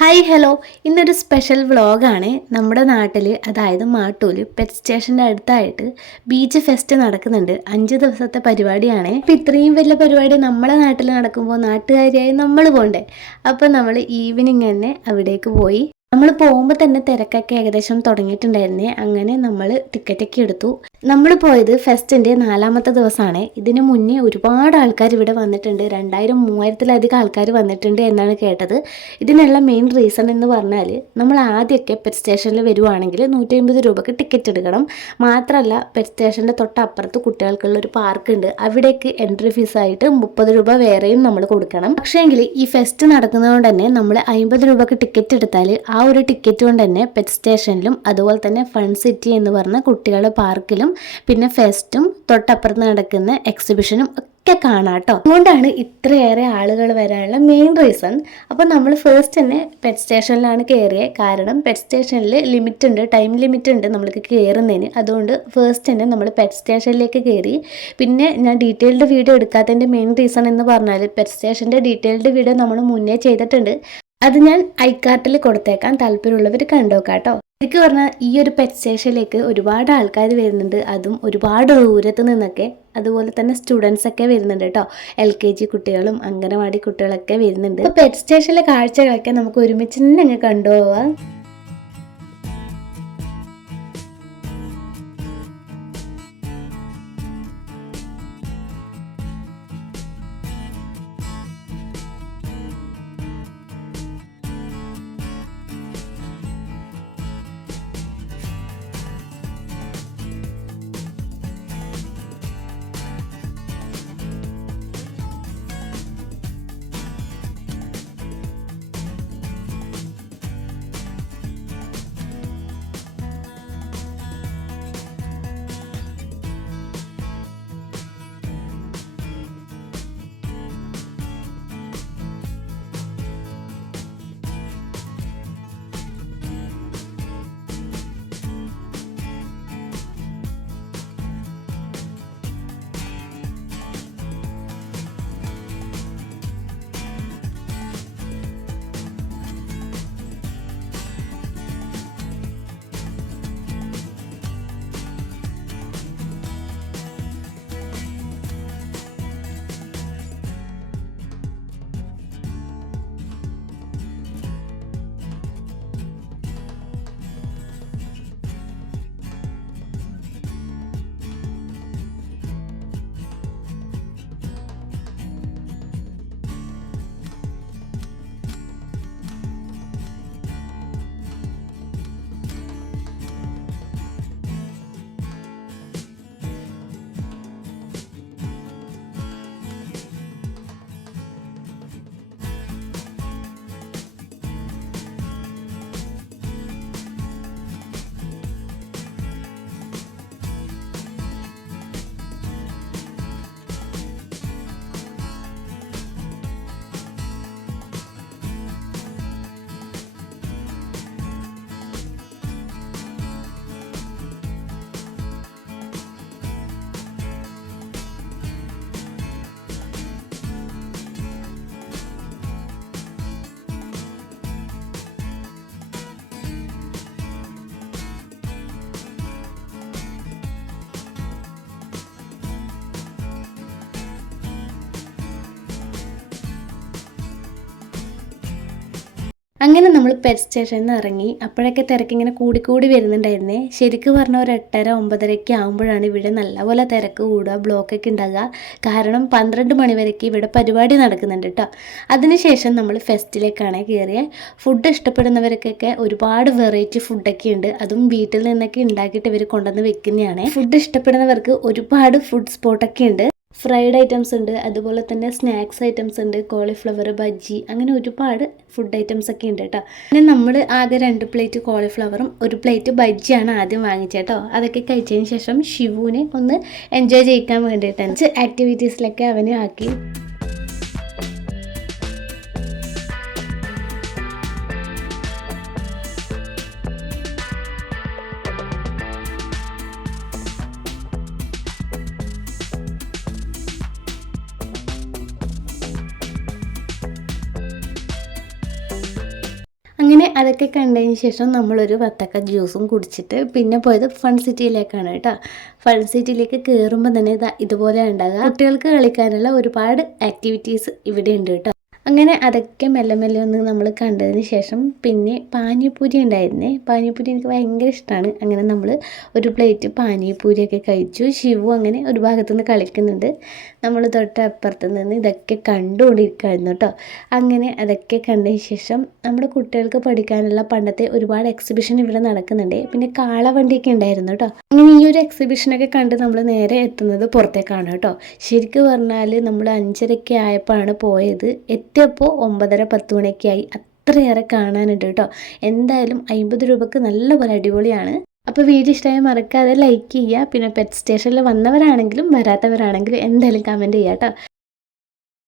Hi hello, ഇന്നൊരു special വ്ളോഗാണ്. നമ്മുടെ നാട്ടിൽ, അതായത് മാട്ടൂൽ പെറ്റ് സ്റ്റേഷൻ്റെ അടുത്തായിട്ട് ബീച്ച് ഫെസ്റ്റ് നടക്കുന്നുണ്ട്. 5 ദിവസത്തെ പരിപാടിയാണ്. അപ്പോൾ ഇത്രയും വലിയ പരിപാടി നമ്മളെ നാട്ടിൽ നടക്കുമ്പോൾ നാട്ടുകാരിയായി നമ്മൾ പോകണ്ടേ. അപ്പോൾ നമ്മൾ ഈവനിങ് തന്നെ അവിടേക്ക് പോയി. നമ്മൾ പോകുമ്പോൾ തന്നെ തിരക്കൊക്കെ ഏകദേശം തുടങ്ങിയിട്ടുണ്ടായിരുന്നേ. അങ്ങനെ നമ്മൾ ടിക്കറ്റൊക്കെ എടുത്തു. നമ്മൾ പോയത് ഫെസ്റ്റിൻ്റെ 4ാമത്തെ ദിവസമാണ്. ഇതിന് മുന്നേ ഒരുപാട് ആൾക്കാർ ഇവിടെ വന്നിട്ടുണ്ട്. 2000-3000-ലധികം ആൾക്കാർ വന്നിട്ടുണ്ട് എന്നാണ് കേട്ടത്. ഇതിനുള്ള മെയിൻ റീസൺ എന്ന് പറഞ്ഞാൽ, നമ്മൾ ആദ്യമൊക്കെ പെറ്റ് സ്റ്റേഷനിൽ വരുവാണെങ്കിൽ 150 രൂപയ്ക്ക് ടിക്കറ്റ് എടുക്കണം. മാത്രമല്ല, പെറ്റ് സ്റ്റേഷൻ്റെ തൊട്ടപ്പുറത്ത് കുട്ടികൾക്കുള്ള ഒരു പാർക്ക് ഉണ്ട്. അവിടേക്ക് എൻട്രി ഫീസായിട്ട് 30 രൂപ വേറെയും നമ്മൾ കൊടുക്കണം. പക്ഷേങ്കിൽ ഈ ഫെസ്റ്റ് നടക്കുന്നതുകൊണ്ട് തന്നെ നമ്മൾ 50 രൂപയ്ക്ക് ടിക്കറ്റ് എടുത്താൽ ആ ഒരു ടിക്കറ്റ് കൊണ്ട് തന്നെ പെറ്റ് സ്റ്റേഷനിലും അതുപോലെ തന്നെ ഫൺ സിറ്റി എന്ന് പറഞ്ഞ കുട്ടികളുടെ പാർക്കിലും പിന്നെ ഫെസ്റ്റും തൊട്ടപ്പുറത്ത് നടക്കുന്ന എക്സിബിഷനും ഒക്കെ കാണാം കേട്ടോ. അതുകൊണ്ടാണ് ഇത്രയേറെ ആളുകൾ വരാനുള്ള മെയിൻ റീസൺ. അപ്പോൾ നമ്മൾ ഫസ്റ്റ് തന്നെ പെറ്റ് സ്റ്റേഷനിലാണ് കയറിയത്. കാരണം പെറ്റ് സ്റ്റേഷനിൽ ലിമിറ്റ് ഉണ്ട്, ടൈം ലിമിറ്റ് ഉണ്ട് നമ്മൾക്ക് കയറുന്നതിന്. അതുകൊണ്ട് ഫസ്റ്റ് തന്നെ നമ്മൾ പെറ്റ് സ്റ്റേഷനിലേക്ക് കയറി. പിന്നെ ഞാൻ ഡീറ്റെയിൽഡ് വീഡിയോ എടുക്കാത്തതിൻ്റെ മെയിൻ റീസൺ എന്ന് പറഞ്ഞാൽ, പെറ്റ് സ്റ്റേഷൻ്റെ ഡീറ്റെയിൽഡ് വീഡിയോ നമ്മൾ മുന്നേ ചെയ്തിട്ടുണ്ട്. അത് ഞാൻ ഐക്കാർട്ടിൽ കൊടുത്തേക്കാൻ, താല്പര്യമുള്ളവർ കണ്ടോക്കാട്ടോ. ശരിക്കും പറഞ്ഞാൽ ഈ ഒരു പെറ്റ് സ്റ്റേഷനിലേക്ക് ഒരുപാട് ആൾക്കാർ വരുന്നുണ്ട്. അതും ഒരുപാട് ദൂരത്ത് നിന്നൊക്കെ. അതുപോലെ തന്നെ സ്റ്റുഡൻസ് ഒക്കെ വരുന്നുണ്ട് കേട്ടോ. LKG കുട്ടികളും അംഗനവാടി കുട്ടികളൊക്കെ വരുന്നുണ്ട്. അപ്പോൾ പെറ്റ് സ്റ്റേഷനിലെ കാഴ്ചകളൊക്കെ നമുക്ക് ഒരുമിച്ച് തന്നെ അങ്ങ് കണ്ടുപോവാം. അങ്ങനെ നമ്മൾ പെറ്റ് സ്റ്റേഷനിൽ നിന്ന് ഇറങ്ങി. അപ്പോഴൊക്കെ തിരക്കിങ്ങനെ കൂടിക്കൂടി വരുന്നുണ്ടായിരുന്നേ. ശരിക്കും പറഞ്ഞാൽ ഒരു 8:30-9:30 ആകുമ്പോഴാണ് ഇവിടെ നല്ലപോലെ തിരക്ക് കൂടുക, ബ്ലോക്കൊക്കെ ഉണ്ടാകുക. കാരണം 12 മണി വരേക്ക് ഇവിടെ പരിപാടി നടക്കുന്നുണ്ട് കേട്ടോ. അതിനുശേഷം നമ്മൾ ഫെസ്റ്റിലേക്കാണ് കയറിയത്. ഫുഡ് ഇഷ്ടപ്പെടുന്നവർക്കൊക്കെ ഒരുപാട് വെറൈറ്റി ഫുഡൊക്കെ ഉണ്ട്. അതും വീട്ടിൽ നിന്നൊക്കെ ഉണ്ടാക്കിയിട്ട് ഇവർ കൊണ്ടുവന്ന് വെക്കുന്നതാണ്. ഫുഡ് ഇഷ്ടപ്പെടുന്നവർക്ക് ഒരുപാട് ഫുഡ് സ്പോട്ടൊക്കെ ഉണ്ട്. ഫ്രൈഡ് ഐറ്റംസ് ഉണ്ട്, അതുപോലെ തന്നെ സ്നാക്സ് ഐറ്റംസ് ഉണ്ട്, കോളിഫ്ലവർ ബജ്ജി, അങ്ങനെ ഒരുപാട് ഫുഡ് ഐറ്റംസ് ഒക്കെ ഉണ്ട് കേട്ടോ. പിന്നെ നമ്മൾ ആകെ 2 പ്ലേറ്റ് കോളിഫ്ലവറും 1 പ്ലേറ്റ് ബജ്ജിയാണ് ആദ്യം വാങ്ങിച്ചേട്ടോ. അതൊക്കെ കഴിച്ചതിന് ശേഷം ഷിവുവിനെ ഒന്ന് എൻജോയ് ചെയ്യിക്കാൻ വേണ്ടിയിട്ടാണ് ആക്ടിവിറ്റീസിലൊക്കെ അവനെ ആക്കി. അതൊക്കെ കണ്ടതിന് ശേഷം നമ്മളൊരു വത്തക്ക ജ്യൂസും കുടിച്ചിട്ട് പിന്നെ പോയത് ഫൺ സിറ്റിയിലേക്കാണ് കേട്ടോ. ഫൺ സിറ്റിയിലേക്ക് കയറുമ്പോൾ തന്നെ ഇതുപോലെ ഉണ്ടാകുക. കുട്ടികൾക്ക് കളിക്കാനുള്ള ഒരുപാട് ആക്ടിവിറ്റീസ് ഇവിടെ ഉണ്ട് കേട്ടോ. അങ്ങനെ അതൊക്കെ മെല്ലെ മെല്ലെ ഒന്ന് നമ്മൾ കണ്ടതിന് ശേഷം പിന്നെ പാനിപൂരി ഉണ്ടായിരുന്നേ. പാനിപൂരി എനിക്ക് ഭയങ്കര ഇഷ്ടമാണ്. അങ്ങനെ നമ്മൾ ഒരു പ്ലേറ്റ് പാനിപൂരിയൊക്കെ കഴിച്ചു. ശിവു അങ്ങനെ ഒരു ഭാഗത്തുനിന്ന് കളിക്കുന്നുണ്ട്. നമ്മൾ തൊട്ടപ്പുറത്ത് നിന്ന് ഇതൊക്കെ കണ്ടുകൊണ്ടിരിക്കുകയായിരുന്നു കേട്ടോ. അങ്ങനെ അതൊക്കെ കണ്ടതിന് ശേഷം നമ്മുടെ കുട്ടികൾക്ക് പഠിക്കാനുള്ള പണ്ടത്തെ ഒരുപാട് എക്സിബിഷൻ ഇവിടെ നടക്കുന്നുണ്ട്. പിന്നെ കാളവണ്ടിയൊക്കെ ഉണ്ടായിരുന്നു കേട്ടോ. അങ്ങനെ ഈ ഒരു എക്സിബിഷനൊക്കെ കണ്ട് നമ്മൾ നേരെ എത്തുന്നത് പുറത്തേക്കാണ് കേട്ടോ. ശരിക്കും പറഞ്ഞാൽ നമ്മൾ 5:30 ആയപ്പോഴാണ് പോയത്. എത്തിയപ്പോൾ 9:30-10 മണിയൊക്കെ ആയി. അത്രയേറെ കാണാനുണ്ട് കേട്ടോ. എന്തായാലും 50 രൂപക്ക് നല്ലപോലെ അടിപൊളിയാണ്. അപ്പോൾ വീഡിയോ ഇഷ്ടമായി മറക്കാതെ ലൈക്ക് ചെയ്യുക. പിന്നെ പെറ്റ് സ്റ്റേഷനിൽ വന്നവരാണെങ്കിലും വരാത്തവരാണെങ്കിലും എന്തായാലും കമൻറ്റ് ചെയ്യുക കേട്ടോ.